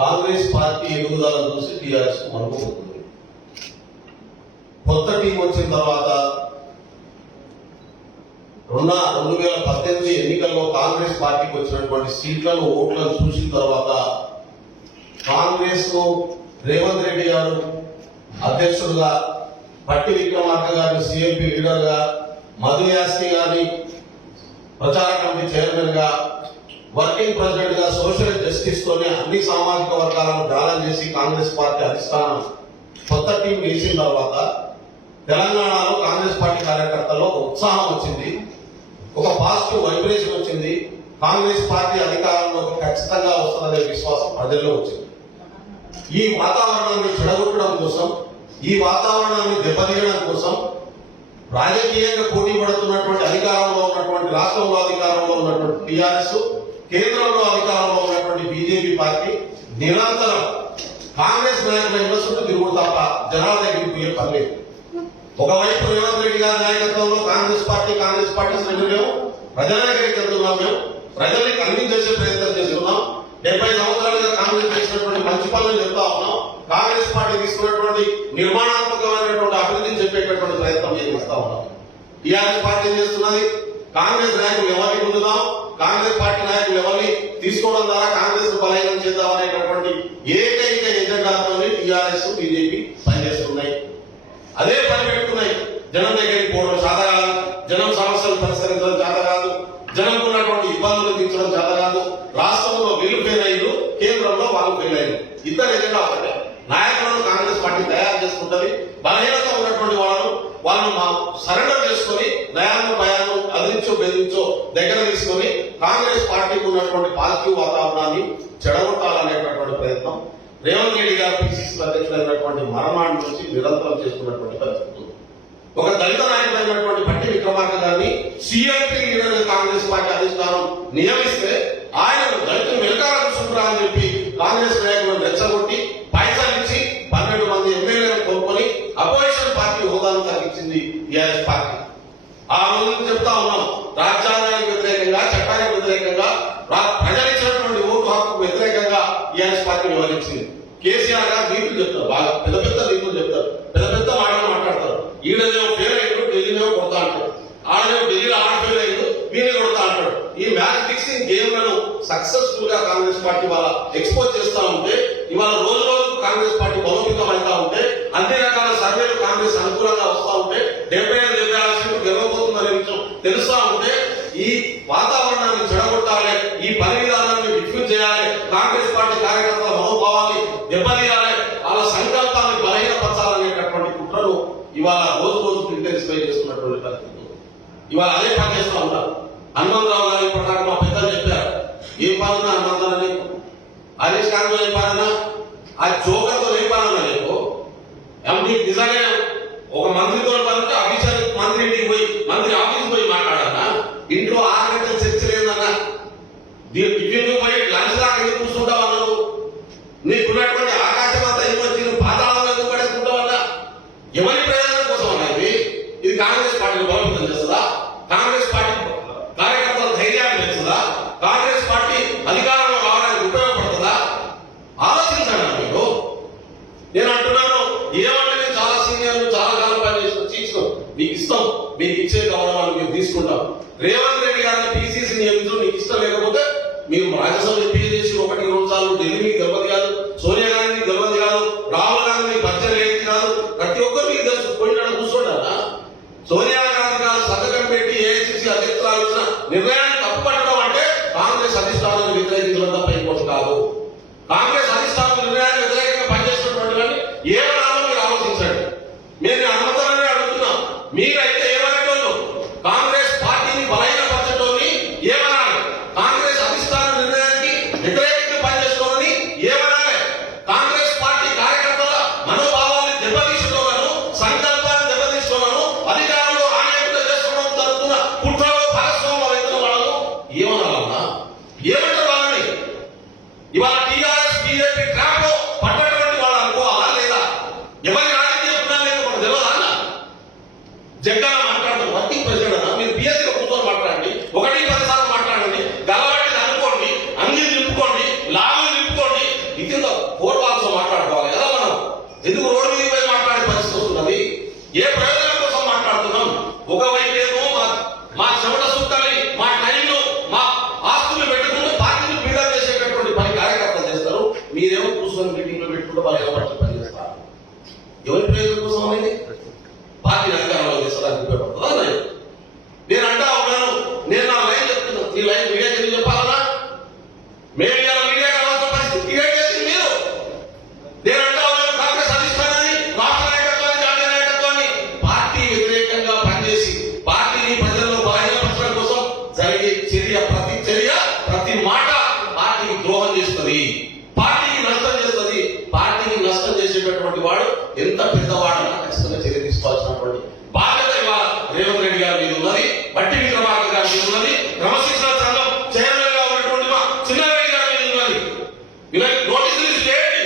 Congress party ఎదుగుదలను చూసి TRS మనుకోబోతుంది. కొత్త టీం వచ్చిన తర్వాత 2018 ఎన్నికల్లో కాంగ్రెస్ పార్టీకి వచ్చినటువంటి సీట్లను ఓట్లను చూసిన తర్వాత కాంగ్రెస్ రేవంత్ రెడ్డి గారు అధ్యక్షుడుగా, పట్టి విక్రమార్క గారిని సిఎల్పి లీడర్ గా, మధు యాస్కి గారిని ప్రచార కమిటీ చైర్మన్ గా, వర్కింగ్ ప్రెసిడెంట్ గా సోషల్ జస్టిస్ తోనే అన్ని సామాజిక వర్గాలను బ్యాలెన్స్ చేసి కాంగ్రెస్ పార్టీ అధిష్టానం కొత్త టీం వేసిన తర్వాత తెలంగాణలో కాంగ్రెస్ పార్టీ కార్యకర్తల్లో ఉత్సాహం వచ్చింది, ఒక పాజిటివ్ వైబ్రేషన్ వచ్చింది. కాంగ్రెస్ పార్టీ అధికారంలోకి ఖచ్చితంగా వస్తుందనే విశ్వాసం ప్రజల్లో వచ్చింది. ఈ వాతావరణాన్ని చెడగొట్టడం కోసం, ఈ వాతావరణాన్ని దెబ్బతీయడం కోసం రాజకీయంగా పోటీ పడుతున్నటువంటి అధికారంలో ఉన్నటువంటి, రాష్ట్రంలో అధికారంలో ఉన్నటువంటి టీఆర్ఎస్, కేంద్రంలో అధికారంలో ఉన్నటువంటి బీజేపీ పార్టీ నిరంతరం కాంగ్రెస్ నాయకుల విమర్శలు తిరుగుడు తప్ప జనాల దగ్గరికి పోయే పర్లేదు. ఒకవైపు రేవంత్ రెడ్డి గారి నాయకత్వంలో కాంగ్రెస్ పార్టీ శ్రేణులు ప్రజల దగ్గరికి వెళ్తున్నాం, మేము ప్రజల్ని కన్విన్స్ చేసే ప్రయత్నం చేస్తున్నాం. 70 సంవత్సరాలుగా కాంగ్రెస్ చేసినటువంటి మంచి పనులు చెప్తా ఉన్నాం. కాంగ్రెస్ పార్టీ తీసుకున్నటువంటి నిర్మాణాత్మకమైనటువంటి అభివృద్ధిని చెప్పేటటువంటి ప్రయత్నం చేస్తా ఉన్నాం. టీఆర్ఎస్ పార్టీ చేస్తున్నది కాంగ్రెస్ నాయకులు ఎవరిని పొందుదాం, కాంగ్రెస్ పార్టీ నాయకులు ఎవరిని తీసుకోవడం ద్వారా కాంగ్రెస్ బలహీనం చేద్దాం అనేటటువంటి ఏకైక ఎజెండాతో టీఆర్ఎస్ బీజేపీ పనిచేస్తున్నాయి. అదే పని పెట్టుకున్నాయి. జనం దగ్గరికి పోవడం చేత కాదు, జనం సమస్యలు పరిష్కరించడం చేత కాదు, జనంకు ఉన్నటువంటి ఇబ్బందులు తీర్చడం చేత కాదు. రాష్ట్రంలో వీళ్ళు ఫెయిల్ అయ్యారు, కేంద్రంలో వాళ్ళు ఫెయిల్ అయ్యారు. ఇద్దరు ఎజెండా ఒకటే. నాయకులను కాంగ్రెస్ పార్టీ తయారు చేసుకుంటుంది. బలహీనత ఉన్నటువంటి వాళ్ళను సరెండర్ చేసుకుని నయాను భయాను అదిరించో బెదిరించో దగ్గర తీసుకుని కాంగ్రెస్ పార్టీకి ఉన్నటువంటి పాజిటివ్ వాతావరణాన్ని చెడగొట్టాలనేటటువంటి ప్రయత్నం రేవంత్ రెడ్డి గారు పిసిసి అధ్యక్షుడైనటువంటి మరణాన్ని నుంచి నిరంతరం చేస్తున్నటువంటి పరిస్థితులు. ఒక దళిత నాయకుడైనటువంటి పట్టి విక్రమార్క గారిని సిఎల్పి లీడర్ కాంగ్రెస్ పార్టీ అధిష్టానం నియమిస్తే ఆయనను దళితులు వెనకాల చూసుకుంటా అని చెప్పి కాంగ్రెస్ నాయకులను రెచ్చగొట్టి పైసలు ఇచ్చి 12 మంది ఎమ్మెల్యేలను కోరుకొని అపోజిషన్ పార్టీ హోదాను తగ్గించింది టీఆర్ఎస్ పార్టీ. ఆ రోజు చెప్తా ఉన్నాం, రాజ్యాంగానికి వ్యతిరేకంగా, చట్టానికి వ్యతిరేకంగా, ప్రజలు ఇచ్చినటువంటి ఓటు హక్కు వ్యతిరేకంగా టీఆర్ఎస్ పార్టీ వివరించింది. కేసీఆర్ గారు నీతులు చెప్తారు, బాగా పెద్ద పెద్ద నీతులు చెప్తారు, పెద్ద పెద్ద మాటలు మాట్లాడతారు. ఈడనేమో ఫెయిల్ అయ్యాడు, ఢిల్లీనేమో కొడతా అంటాడు, ఆడనేమో ఢిల్లీలో ఆడ ఫెయిల్ అయ్యాడు, వీళ్ళని కొడతా అంటాడు. ఈ మ్యాచ్ ఫిక్సింగ్ గేమ్లను సక్సెస్ఫుల్ గా కాంగ్రెస్ పార్టీ వాళ్ళ ఎక్స్పోజ్ చేస్తా ఉంటే, ఇవాళ రోజు రోజుకు కాంగ్రెస్ పార్టీ బలోపేతం అవుతా ఉంటే, అన్ని రకాల సర్వేలు కాంగ్రెస్ అనుకూలంగా వస్తా ఉంటే, 75 సీట్లు గెలవబోతుందనే విషయం తెలుస్తా ఉంటే, ఈ వాతావరణాన్ని చెడగొట్టాలి, ఈ పని విధానాన్ని డిఫ్యూజ్ చేయాలి, కాంగ్రెస్ పార్టీ కార్యకర్తల మనోభావాన్ని దెబ్బతీయాలి, వాళ్ళ సంకల్పాన్ని బలహీనపరచాలనేటటువంటి కుట్రలు ఇవాళ రోజు రోజుకు ఇంటెన్సిఫై చేస్తున్నటువంటి పరిస్థితులు. ఇవాళ అదే పని చేస్తూ ఉంటారు. హనుమంతరావు గారి ప్రకారం మా పెద్దలు చెప్పారు, ఏం పాలన హనుమంతరావు నీకు, హరీష్ గారితో ఏం పాలన, ఆ జోకర్తో ఏం పాలన నీకు, నీకు నిజంగా ఒక మంత్రితో పాలంటే అఫీషియల్ మంత్రి ఇంటికి పోయి, మంత్రి ఆఫీస్ పోయి మాట్లాడాలా, ఇంట్లో 6 గంటల చర్చ లేదన్నా, టిఫిన్ పోయి లంచ్ దాకా ఎందుకు కూర్చుంటావు అన్నావు, నీకున్నటువంటి ఆకాశం అంతా ఏమొచ్చి పాతాళంలో ఎందుకు పడేసుకుంటావు అన్నా, ఎవరి ప్రయోజనం కోసం అన్నా ఇది కాంగ్రెస్ పార్టీని బలోపేతం చేస్తుందా, కాంగ్రెస్ పార్టీ కార్యకర్తల ధైర్యాన్ని పెంచుదా, కాంగ్రెస్ పార్టీ అధికారంలో రావడానికి ఉపయోగపడుతుందా, ఆలోచించండి మీరు. నేను అంటున్నాను, ఏమంటే చాలా సీనియర్లు చాలా కాలం పనిచేసిన చీఫ్ మీకు ఇస్తాం, మీకు ఇచ్చే గౌరవాన్ని మీరు తీసుకుంటాం. రేవంత్ రెడ్డి గారిని పిసిసి నియమించడం నీకు ఇష్టం లేకపోతే మీరు రాజ్యసభ ఎంపీ చేసి 1-2 సార్లు ఢిల్లీ మీకు గెలవదు కాదు, సోనియా గాంధీ మీకు గెలవదు కాదు, రాహుల్ గాంధీ మీకు పరిచయం లేదు కాదు, ప్రతి ఒక్కరు మీకు తెలుసు. పోయినాడు కూర్చోండా, సోనియా గాంధీ గారు సంతకం పెట్టి ఏఐసిసి అధ్యక్షురాలు ఇచ్చిన నిర్ణయాన్ని తప్పుపట్టడం అంటే కాంగ్రెస్ అధిష్టానాన్ని వ్యతిరేకించడం తప్ప ఇంకోటి కాదు. కాంగ్రెస్ అధిష్టానం నిర్ణయాన్ని వ్యతిరేకంగా పనిచేసినటువంటి వాడిని ఏమనాలో మీరు ఆలోచించండి. మేము అనుమతులనే అడుగుతున్నాం. మీరైతే ఏమనేటోళ్ళు, కాంగ్రెస్ పార్టీని బలహీనపరచటోని ఏమనాలి, కాంగ్రెస్ అధిష్టాన నిర్ణయానికి వ్యతిరేకంగా పనిచేసుకోవాలని ఏమనాలి, కాంగ్రెస్ పార్టీ కార్యకర్తల మనోభావాన్ని దెబ్బతీసుకోవాలను, సంకల్పాన్ని దెబ్బతీసుకోవాలను, అధికారంలో ఆనయంతో చేసుకోవడం జరుగుతున్న కుట్రలో భాగస్వామ్యం అవుతున్న వాళ్ళను ఏమనాలన్నా, ఏమంటారు వాళ్ళని? ఇవాళ టీఆర్ఎస్ బీజేపీ ట్రాప్ లో పడ్డటువంటి వాళ్ళు అనుకోవాలా లేదా? ఎవరి రాజకీయ ప్రణాళిక మనకు తెలియదా అన్న? జగ్గన మాట్లాడుతున్నారు, వర్కింగ్ ప్రెసిడెంట్ అన్న, మీరు బిఎస్సీ కూర్చొని మాట్లాడండి, 1-10 సార్లు మాట్లాడండి, గలవాటిని అనుకోండి, అంగీలు నింపుకోండి, లాభం నింపుకోండి, ఇది అవసరం అనేది పార్టీ అధికారంలో చేసడానికి ఉపయోగపడుతుందా లేదు? నేను అంటా ఉన్నాను, నేను నా లైన్ చెప్తున్నాను, ఈ లైన్ మీడియా ఎందుకు చెప్పాలన్నా? మీడియా కావాల్సిన పరిస్థితి క్రియేట్ చేసింది మీరు. నేను అంటా ఉన్నాను, కాంగ్రెస్ అధిష్టానాన్ని, రాష్ట్ర నాయకత్వాన్ని, జాతీయ నాయకత్వాన్ని పార్టీ వ్యతిరేకంగా పనిచేసి పార్టీని ప్రజల్లో బలహీనపరచడం కోసం జరిగే ప్రతి మాట పార్టీకి ద్రోహం చేస్తుంది, పార్టీకి నష్టం చేస్తుంది. పార్టీకి నష్టం చేసేటటువంటి వాడు ఎంత పెద్దవాడన్నా ఖచ్చితంగా చర్య తీసుకోవాల్సినటువంటి బాధ్యత ఇవాళ రేవంత్ రెడ్డి గారి మీద ఉన్నది, బట్టి విక్రమార్క గారి మీద ఉన్నది, క్రమశిక్షణ సంఘం చైర్మన్ గా ఉన్నటువంటి మా చిన్నారెడ్డి గారి మీద ఉన్నది. వీళ్ళకి నోటీసులు చేయండి,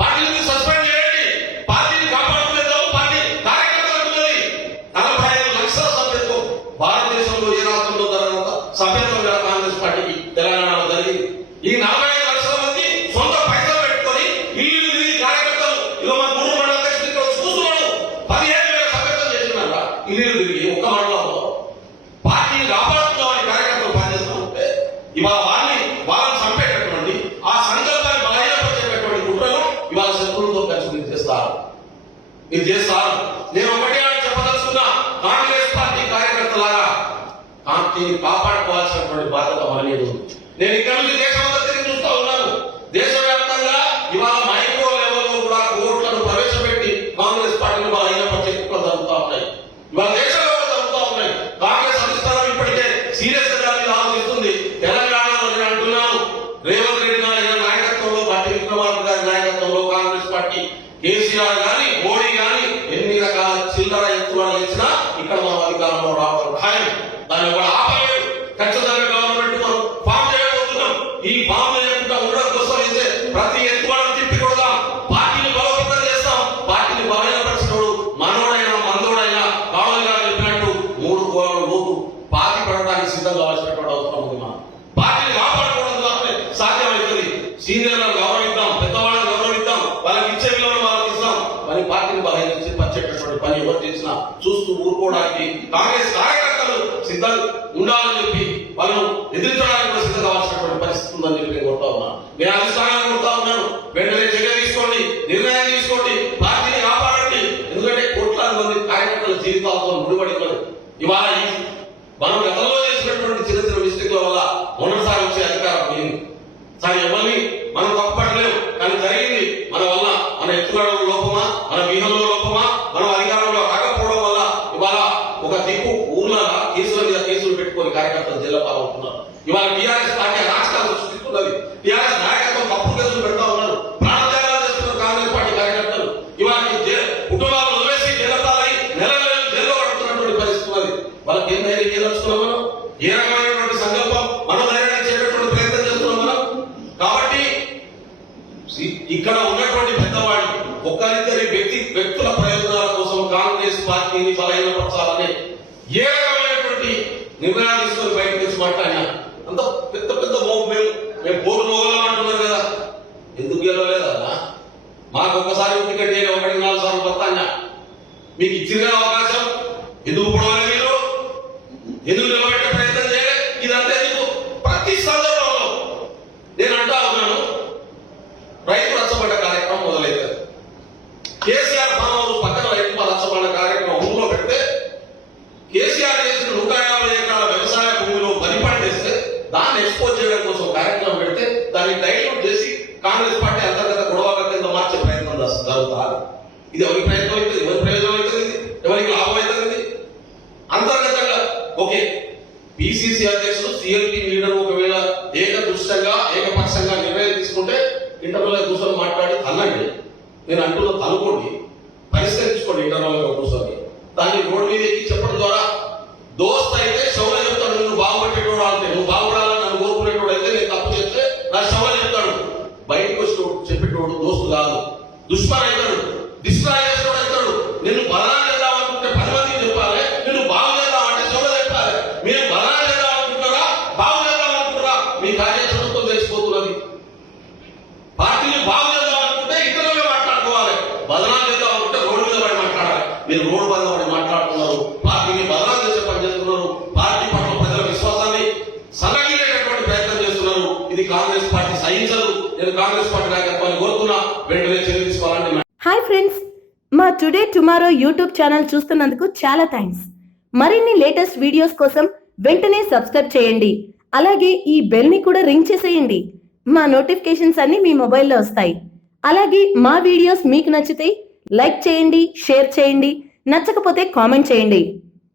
పార్టీని సస్పెండ్ చేయండి, పార్టీని కాపాడుకునేద్దాం. పార్టీ కార్యకర్తలకు ఉన్నది 45 లక్షల సభ్యత్వం. భారతదేశంలో ఏ రాష్ట్రంలో జరగనంత సభ్యత్వం కాంగ్రెస్ పార్టీకి తెలంగాణలో జరిగింది. ఈ 45 లక్షల మంది సొంత పైసలు పెట్టుకొని ఇల్లు తిరిగి కార్యకర్తలు ఇలా మన 3 మండల అధ్యక్షులు చూస్తున్నాడు. 15,000 సభ్యత్వం చేసినాక ఇల్లు తిరిగి ఒక్క మండలంలో పార్టీని కాపాడుతున్నామని కార్యకర్తలు పనిచేస్తుంటే ఇవాళ వాళ్ళని చంపేటటువంటి ఆ సంకల్పాన్ని బలహీనపరిచేటటువంటి కుట్రలు ఇవాళ శత్రువులతో కలిసి మీరు చేస్తారు. నేను ఒకటే చెప్పదలుచుకున్నా, కాంగ్రెస్ పార్టీ కార్యకర్తలాగా పార్టీని కాపాడుకోవాల్సినటువంటి బాధ్యత మన మీద ఉంది. నేను ఇక్కడ నుంచి దేశమంతా తిరిగి చూస్తా ఉన్నాను. దేశవ్యాప్తంగా ఇవాళ మైక్రో లెవెల్లో కూడా కోర్టులను ప్రవేశపెట్టి కాంగ్రెస్ పార్టీని బలహీనపరిచే కుట్రలు జరుగుతూ ఉన్నాయి. ఇవాళ దేశంలో జరుగుతూ ఉన్నాయి. కాంగ్రెస్ అధిష్టానం ఇప్పటికే సీరియస్ గా ఆలోచిస్తుంది. తెలంగాణలో నేను అంటున్నాను, రేవంత్ రెడ్డి గారి నాయకత్వంలో, బట్టి విక్రమార్క గారి నాయకత్వంలో కాంగ్రెస్ పార్టీ, కేసీఆర్ గాని మోడీ గాని ఎన్ని రకాల చిల్లర ఎత్తులు ఇచ్చినా ఇక్కడ మనం అధికారంలో రావడం ఖాయం. దాన్ని కూడా ఆపలేదు. ఖచ్చితంగా గవర్నమెంట్ మనం ఫామ్ చేయబోతున్నాం. ఈ ఫామ్ చేయకుండా ఉండడం కోసం అయితే ప్రతి ఎత్తులను తిప్పి కొడదాం, పార్టీని బలోపేతం చేస్తాం. పార్టీని బలహీనపరిచినోడు మనోడైనా మందోడైనా కావాలి గారు చెప్పినట్టు 3 కోట్ల లోపు పార్టీ పడడానికి సిద్ధం కావాల్సినటువంటి అవసరం ఉంది. మనం పార్టీని కాపాడుకోవడం ద్వారానే సాధ్యమవుతుంది. సీనియర్లను గౌరవిద్దాం, పెద్దవాళ్ళని గౌరవిద్దాం, వాళ్ళకి ఇచ్చే విలువను వాళ్ళకి ఇస్తాం. మరి పార్టీని బలహీనపరిచేటటువంటి పని ఎవరు చేసినా చూస్తూ ఊరుకోవడానికి కాంగ్రెస్ కార్యకర్తలు సిద్ధం ఉండాలని చెప్పి వాళ్ళను ఎదిరించడానికి కూడా సిద్ధం కావాల్సినటువంటి పరిస్థితి ఉందని చెప్పి నేను కొడతా ఉన్నాను. నేను అధిష్టానాన్ని కొడతా ఉన్నాను, వెంటనే చర్య తీసుకోండి, నిర్ణయం తీసుకోండి, పార్టీని కాపాడండి. ఎందుకంటే కోట్లాది మంది కార్యకర్తల జీవితాలతో ముడిపడి ఇవాళ మనం గతంలో చేసినటువంటి చిన్న చిన్న మిస్టేక్ల వల్ల మొన్నసారి వచ్చే అధికారం పోయింది. సార్ ఎవరిని మనం తప్పట్లేము, కానీ జరిగింది మన వల్ల. మన ఎత్తుగడల లోపమా, మన వ్యూహంలో లోపమా, మనం అధికారంలో రాకపోవడం వల్ల ఇవాళ ఒక దిక్కు ఊర్ల కేసుల మీద కేసులు పెట్టుకొని కార్యకర్తలు జైల్లో పాల్గొంటున్నారు. ఇవాళ టీఆర్ఎస్ పార్టీ రాష్ట్రాలు సృష్టిస్తున్నది. టీఆర్ఎస్ నాయకత్వం తప్పుడు కేసులు పెడతా ఉన్నారు, ప్రాణత్యాగాలు చేస్తున్నారు కాంగ్రెస్ పార్టీ కార్యకర్తలు. ఇవాళ కుటుంబాలను వదిలేసి జైలపాలై నెల జైల్లో పడుతున్నటువంటి పరిస్థితి ఉన్నది. వాళ్ళకి ఏం ధైర్యం చేయదలుచుకున్నాం మనం? ఏ రకమైనటువంటి సంకల్పం మనం ధైర్యం చేయడానికి ప్రయత్నం చేస్తున్నాం మనం? కాబట్టి ఇక్కడ ఉన్నటువంటి పెద్దవాళ్ళు ఒక్కరిద్దరి వ్యక్తుల ప్రయోజనాల కోసం కాంగ్రెస్ పార్టీని బలహీనపరచాలని ఏ రకమైనటువంటి నిర్ణయాలు తీసుకొని బయటకు వచ్చి మాట్లాడినా అంత పెద్ద పెద్ద మేము బోర్డు మోగలం అంటున్నారు కదా, ఎందుకు గెలవలేదన్నా? మాకు ఒక్కసారి టికెట్ 1-4 సార్లు పడతాన్నా, మీకు ఇచ్చిన అవకాశం ఎందుకు పొడవాలి? మీరు ఎందుకు నిలబెట్టే ప్రయత్నం చేయలే? ఇదంతా ఎందుకు? ప్రతి సందర్భంలో నేను అంటా ఉన్నాను, రైతు రచ్చబండ కార్యక్రమం మొదలైతుంది. కేసీఆర్ ఫామ్ హౌస్ పక్కన రైతు రచ్చబండ కార్యక్రమం ఊళ్ళో పెడితే కేసీఆర్ చేసిన 150 ఎకరాల వ్యవసాయ భూమిలో వరి పండిస్తే దాన్ని ఎక్స్పోజ్ చేయడం కోసం కార్యక్రమం పెడితే దాన్ని డైల్యూట్ చేసి కాంగ్రెస్ పార్టీ అంతర్గత గొడవ కింద మార్చే ప్రయత్నం జరుగుతారు. ఇది ఎవరి ప్రయత్నం అవుతుంది? ఎవరి ప్రయోజనం అవుతుంది? ఎవరికి లాభం అవుతుంది? అంతర్గతంగా ఓకే, పిసిసి అధ్యక్షుడు సిఎల్పి లీడర్ ఒకవేళ ఏకపక్షంగా నిర్ణయం తీసుకుంటే ఇంటర్నల్ గా కూర్చొని మాట్లాడి తల్లండి. నేను అంటున్న తనుకోండి, పరిష్కరించుకోండి ఇంటర్నల్ గా కూర్చొని. దాన్ని రోడ్డు మీద ఎక్కి చెప్పడం ద్వారా దోస్త్ అయితే శౌర్య చెప్తాడు, నువ్వు బాగుపట్టేటోడు అంటే, నువ్వు బాగుపడాలని నన్ను కోరుకునేటోడు అయితే నేను తప్పు చేస్తే నా శౌర్య చెప్తాడు. బయటకు వచ్చి చెప్పేటోడు దోస్తు కాదు, దుష్మన్ అవుతాడు, డిస్ట్రాయ్ చేసేటోడు అవుతాడు. నిన్ను బలనా చేద్దాం అనుకుంటే 10 మందికి చెప్పాలి, నిన్ను బాగు చేద్దాం అంటే శౌర్య చెప్పాలి. మీరు బలనా చేద్దాం అనుకుంటారా, బాగు చేద్దాం అనుకుంటారా? మీ కార్యాచరణతో తెలిసిపోతున్నది. పార్టీని బాగు చేద్దాం అనుకుంటే ఇతరులుగా మాట్లాడుకోవాలి, బదనా చేద్దాం అనుకుంటే రోడ్డు మీద పడి మాట్లాడాలి. మీరు రోడ్డు మీద పడి మాట్లాడుతున్నారు, పార్టీని బదనా చేసే పని చేస్తున్నారు, పార్టీ పట్ల ప్రజల విశ్వాసాన్ని సన్నగిలేటటువంటి ప్రయత్నం చేస్తున్నారు. ఇది కాంగ్రెస్ పార్టీ సహించదు. నేను కాంగ్రెస్ పార్టీ నాయకత్వాన్ని కోరుతున్నా, వెంటనే చర్య తీసుకోవాలని. హాయ్ ఫ్రెండ్స్, మా టుడే టుమారో యూట్యూబ్ ఛానల్ చూస్తున్నందుకు చాలా థ్యాంక్స్. మరిన్ని లేటెస్ట్ వీడియోస్ కోసం వెంటనే సబ్స్క్రైబ్ చేయండి. అలాగే ఈ బెల్ ని కూడా రింగ్ చేసేయండి. మా నోటిఫికేషన్స్ అన్ని మీ మొబైల్లో వస్తాయి. అలాగే మా వీడియోస్ మీకు నచ్చితే లైక్ చేయండి, షేర్ చేయండి, నచ్చకపోతే కామెంట్ చేయండి.